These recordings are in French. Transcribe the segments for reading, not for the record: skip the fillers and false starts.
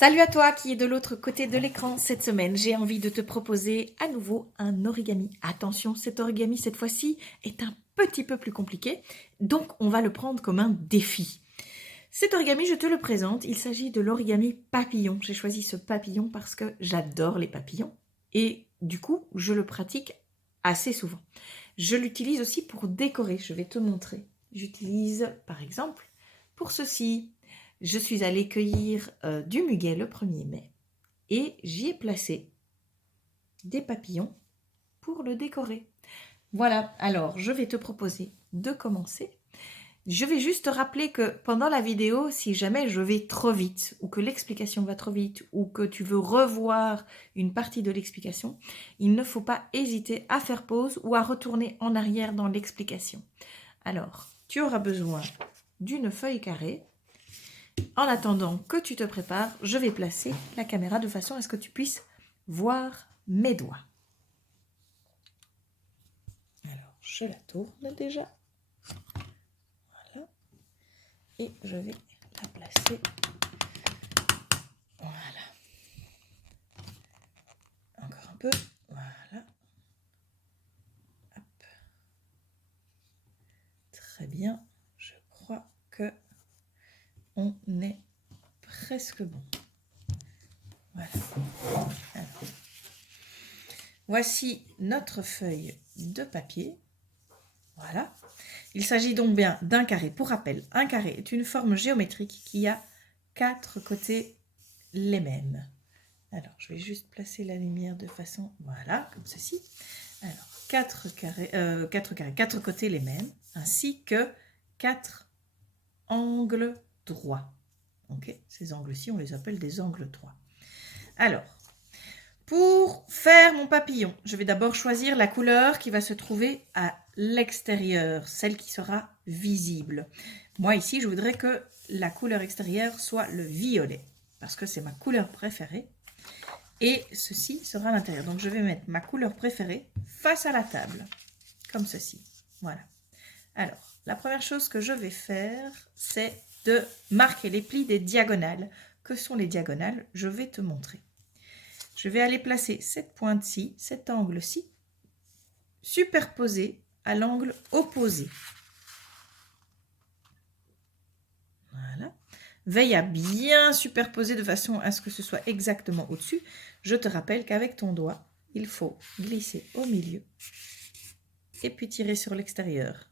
Salut à toi qui est de l'autre côté de l'écran. Cette semaine, j'ai envie de te proposer à nouveau un origami. Attention, cet origami, cette fois-ci, est un petit peu plus compliqué, donc on va le prendre comme un défi. Cet origami, je te le présente, il s'agit de l'origami papillon. J'ai choisi ce papillon parce que j'adore les papillons et du coup, je le pratique assez souvent. Je l'utilise aussi pour décorer, je vais te montrer. J'utilise par exemple pour ceci. Je suis allée cueillir du muguet le 1er mai et j'y ai placé des papillons pour le décorer. Voilà, alors je vais te proposer de commencer. Je vais juste te rappeler que pendant la vidéo, si jamais je vais trop vite ou que l'explication va trop vite ou que tu veux revoir une partie de l'explication, il ne faut pas hésiter à faire pause ou à retourner en arrière dans l'explication. Alors, tu auras besoin d'une feuille carrée. En attendant que tu te prépares, je vais placer la caméra de façon à ce que tu puisses voir mes doigts. Alors, je la tourne déjà. Voilà. Et je vais la placer. Voilà. Encore un peu. Voilà. Hop. Très bien. Je crois que on est presque bon. Voilà. Alors, voici notre feuille de papier. Voilà. Il s'agit donc bien d'un carré. Pour rappel, un carré est une forme géométrique qui a 4 côtés les mêmes. Alors, je vais juste placer la lumière de façon, voilà, comme ceci. Alors, 4 côtés les mêmes, ainsi que 4 angles droits. Ok, ces angles-ci, on les appelle des angles droits. Alors, pour faire mon papillon, je vais d'abord choisir la couleur qui va se trouver à l'extérieur, celle qui sera visible. Moi ici, je voudrais que la couleur extérieure soit le violet, parce que c'est ma couleur préférée. Et ceci sera à l'intérieur. Donc je vais mettre ma couleur préférée face à la table, comme ceci. Voilà. Alors, la première chose que je vais faire, c'est de marquer les plis des diagonales. Que sont les diagonales? Je vais te montrer. Je vais aller placer cette pointe-ci, cet angle-ci, superposé à l'angle opposé. Voilà. Veille à bien superposer de façon à ce que ce soit exactement au-dessus. Je te rappelle qu'avec ton doigt, il faut glisser au milieu et puis tirer sur l'extérieur.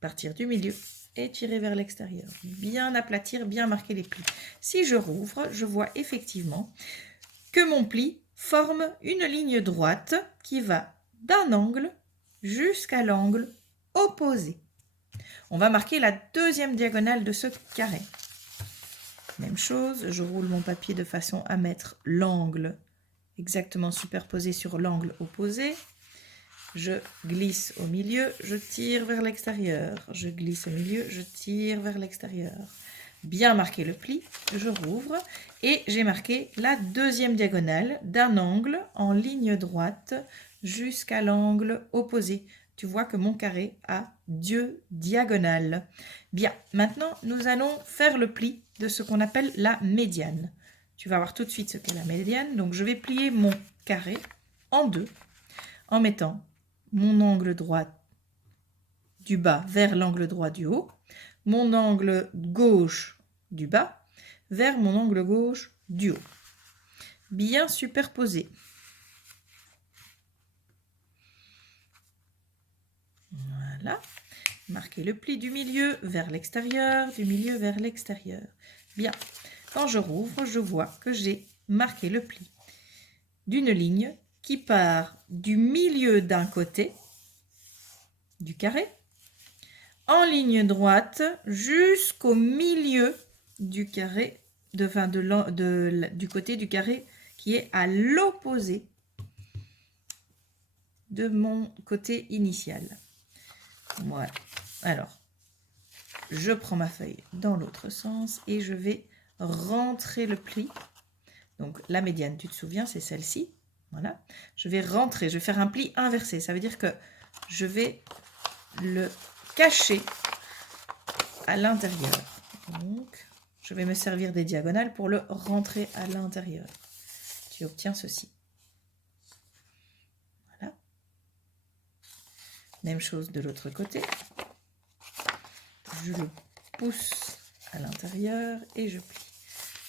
Partir du milieu et tirer vers l'extérieur. Bien aplatir, bien marquer les plis. Si je rouvre, je vois effectivement que mon pli forme une ligne droite qui va d'un angle jusqu'à l'angle opposé. On va marquer la deuxième diagonale de ce carré. Même chose, je roule mon papier de façon à mettre l'angle exactement superposé sur l'angle opposé. Je glisse au milieu, je tire vers l'extérieur. Je glisse au milieu, je tire vers l'extérieur. Bien marquer le pli, je rouvre et j'ai marqué la deuxième diagonale d'un angle en ligne droite jusqu'à l'angle opposé. Tu vois que mon carré a 2 diagonales. Bien, maintenant nous allons faire le pli de ce qu'on appelle la médiane. Tu vas voir tout de suite ce qu'est la médiane. Donc je vais plier mon carré en deux en mettant mon angle droit du bas vers l'angle droit du haut, mon angle gauche du bas vers mon angle gauche du haut. Bien superposé. Voilà. Marquez le pli du milieu vers l'extérieur, du milieu vers l'extérieur. Bien. Quand je rouvre, je vois que j'ai marqué le pli d'une ligne qui part du milieu d'un côté du carré en ligne droite jusqu'au milieu du carré, du côté du carré qui est à l'opposé de mon côté initial. Voilà. Alors, je prends ma feuille dans l'autre sens et je vais rentrer le pli. Donc, la médiane, tu te souviens, c'est celle-ci. Voilà. Je vais rentrer, je vais faire un pli inversé. Ça veut dire que je vais le cacher à l'intérieur. Donc, je vais me servir des diagonales pour le rentrer à l'intérieur. Tu obtiens ceci. Voilà. Même chose de l'autre côté. Je le pousse à l'intérieur et je plie.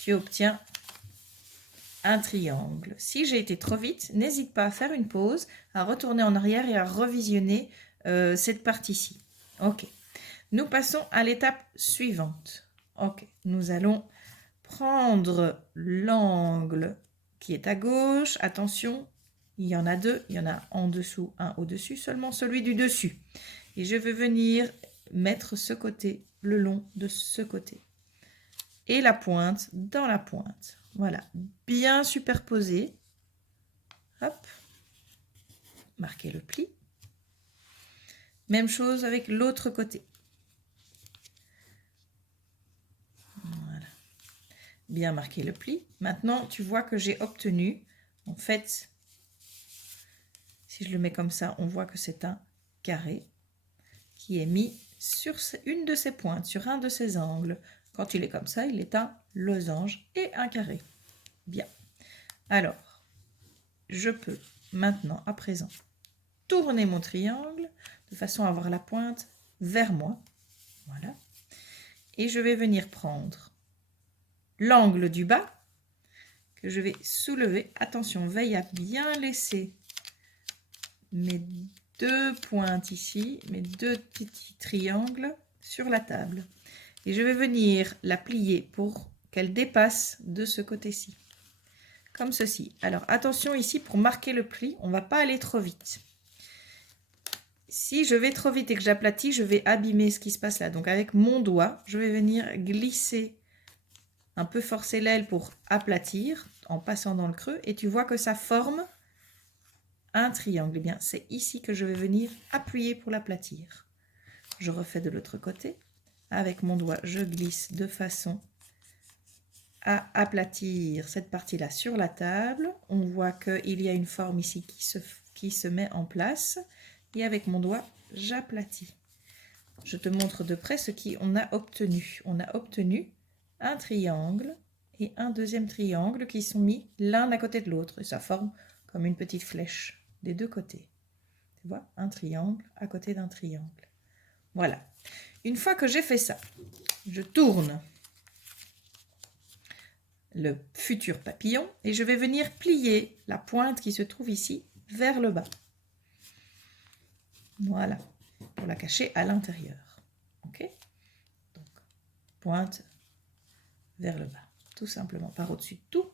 Tu obtiens un triangle. Si j'ai été trop vite, n'hésite pas à faire une pause, à retourner en arrière et à revisionner cette partie-ci. Ok. Nous passons à l'étape suivante. Ok. Nous allons prendre l'angle qui est à gauche. Attention, il y en a deux. Il y en a en dessous, un au-dessus, seulement celui du dessus. Et je vais venir mettre ce côté le long de ce côté. Et la pointe dans la pointe. Voilà, bien superposé. Hop. Marquez le pli. Même chose avec l'autre côté. Voilà. Bien marqué le pli. Maintenant, tu vois que j'ai obtenu, en fait, si je le mets comme ça, on voit que c'est un carré qui est mis sur une de ses pointes, sur un de ses angles. Quand il est comme ça, il est un losange et un carré. Bien. Alors, je peux maintenant, à présent, tourner mon triangle de façon à avoir la pointe vers moi. Voilà. Et je vais venir prendre l'angle du bas que je vais soulever. Attention, veille à bien laisser mes deux pointes ici, mes deux petits triangles sur la table. Et je vais venir la plier pour qu'elle dépasse de ce côté-ci. Comme ceci. Alors attention ici, pour marquer le pli, on ne va pas aller trop vite. Si je vais trop vite et que j'aplatis, je vais abîmer ce qui se passe là. Donc avec mon doigt, je vais venir glisser, un peu forcer l'aile pour aplatir en passant dans le creux. Et tu vois que ça forme un triangle. Eh bien, c'est ici que je vais venir appuyer pour l'aplatir. Je refais de l'autre côté. Avec mon doigt, je glisse de façon à aplatir cette partie-là sur la table. On voit qu'il y a une forme ici qui se met en place. Et avec mon doigt, j'aplatis. Je te montre de près ce qu'on a obtenu. On a obtenu un triangle et un deuxième triangle qui sont mis l'un à côté de l'autre. Et ça forme comme une petite flèche des deux côtés. Tu vois, un triangle à côté d'un triangle. Voilà. Une fois que j'ai fait ça, je tourne le futur papillon et je vais venir plier la pointe qui se trouve ici vers le bas. Voilà, pour la cacher à l'intérieur. Ok? Donc, pointe vers le bas, tout simplement, par au-dessus de tout.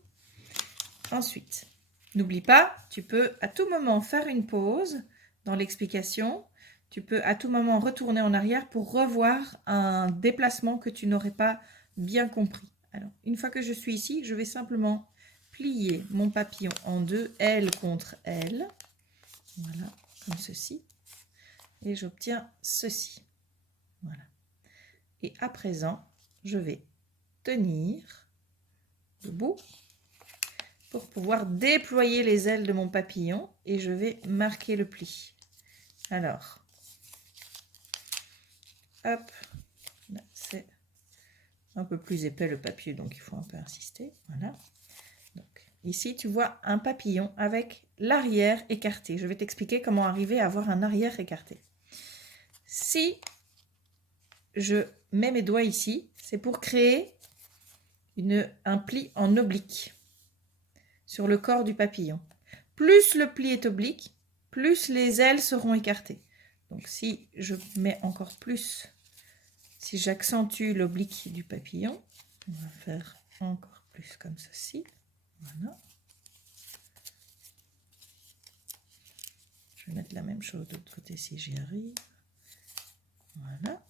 Ensuite, n'oublie pas, tu peux à tout moment faire une pause dans l'explication. Tu peux à tout moment retourner en arrière pour revoir un déplacement que tu n'aurais pas bien compris. Alors, une fois que je suis ici, je vais simplement plier mon papillon en deux, aile contre aile. Voilà, comme ceci. Et j'obtiens ceci. Voilà. Et à présent, je vais tenir debout pour pouvoir déployer les ailes de mon papillon et je vais marquer le pli. Alors, hop, là c'est un peu plus épais le papier, donc il faut un peu insister. Voilà. Donc, ici, tu vois un papillon avec l'arrière écarté. Je vais t'expliquer comment arriver à avoir un arrière écarté. Si je mets mes doigts ici, c'est pour créer un pli en oblique sur le corps du papillon. Plus le pli est oblique, plus les ailes seront écartées. Donc si je mets encore plus, si j'accentue l'oblique du papillon, on va faire encore plus comme ceci. Voilà. Je vais mettre la même chose de l'autre côté si j'y arrive. Voilà.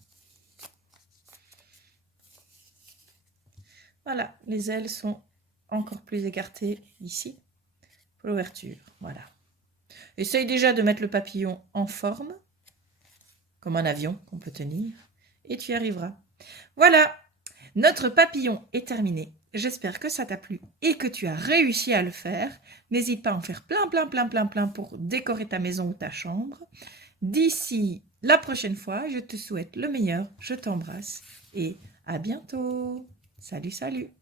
Voilà, les ailes sont encore plus écartées ici pour l'ouverture. Voilà. Essaye déjà de mettre le papillon en forme, comme un avion qu'on peut tenir, et tu y arriveras. Voilà, notre papillon est terminé. J'espère que ça t'a plu et que tu as réussi à le faire. N'hésite pas à en faire plein pour décorer ta maison ou ta chambre. D'ici la prochaine fois, je te souhaite le meilleur, je t'embrasse et à bientôt. Salut, salut!